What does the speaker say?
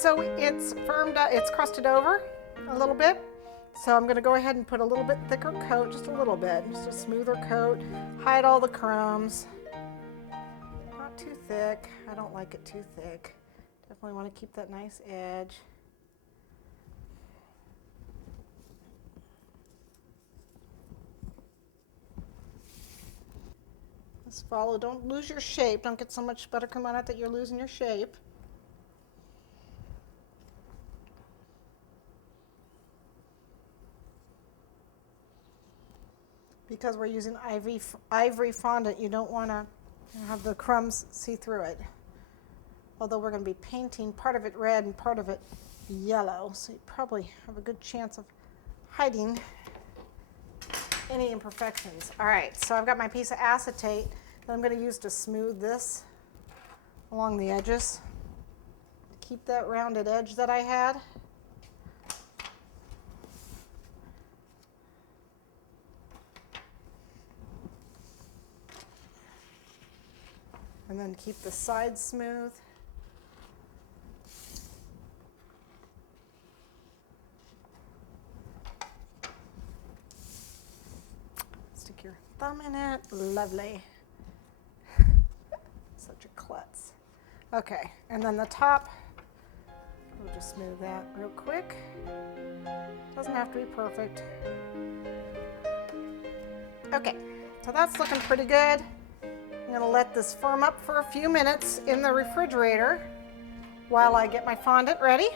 so it's firmed up, it's crusted over a little bit. So I'm gonna go ahead and put a little bit thicker coat, just a little bit, just a smoother coat, hide all the crumbs. Not too thick, I don't like it too thick. Definitely wanna keep that nice edge. Just follow, don't lose your shape. Don't get so much buttercream on it that you're losing your shape. Because we're using ivory fondant, you don't want to have the crumbs see through it. Although we're going to be painting part of it red and part of it yellow, so you probably have a good chance of hiding any imperfections. All right, so I've got my piece of acetate that I'm going to use to smooth this along the edges. Keep that rounded edge that I had. And then keep the sides smooth. Stick your thumb in it. Lovely. Such a klutz. Okay, and then the top, we'll just smooth that real quick. Doesn't have to be perfect. Okay, so that's looking pretty good. I'm going to let this firm up for a few minutes in the refrigerator while I get my fondant ready.